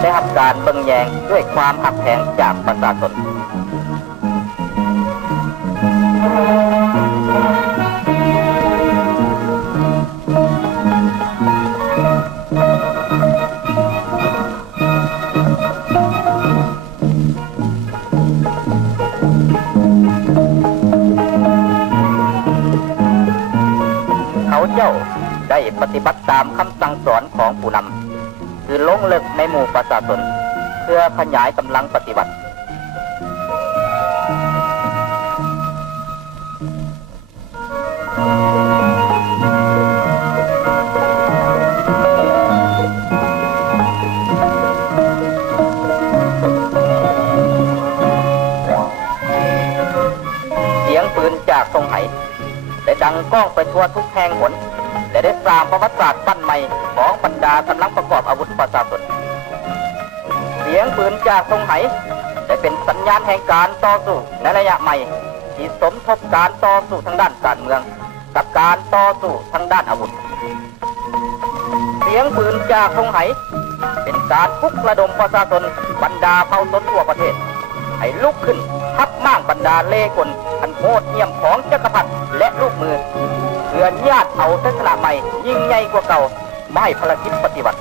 ได้รับการเบิ่งแยงด้วยความหักแพงจากประชาชนเขาเจ้าได้ปฏิบัติตามคำสั่งสอนของผู้นำคือลงลึกในหมู่ประชาชนเพื่อขยายกำลังปฏิบัติเสียงปืนจากทรงไหได้ดังก้องไปทั่วทุกแห่งหนและได้สร้างประวัติศาสตร์ปั้นใหม่ของบรรดากำลังประกอบอาวุธประชาชนเสียงปืนจากทรงไหได้เป็นสัญญาณแห่งการต่อสู้ในระยะใหม่ที่สมทบการต่อสู้ทางด้านการเมืองกับการต่อสู้ทางด้านอาวุธเสียงปืนจากทรงไหเป็นการปลุกระดมประชาชนบรรดาเผ่าชนทั่วประเทศให้ลุกขึ้นทับม่างบรรดาเล่ห์กลอันโหดเหี้ยมของจักรพรรดิและลูกมือเพื่อญาติเอาทัศนะใหม่ยิ่งใหญ่กว่าเก่าไม่ภารกิจปฏิบัติ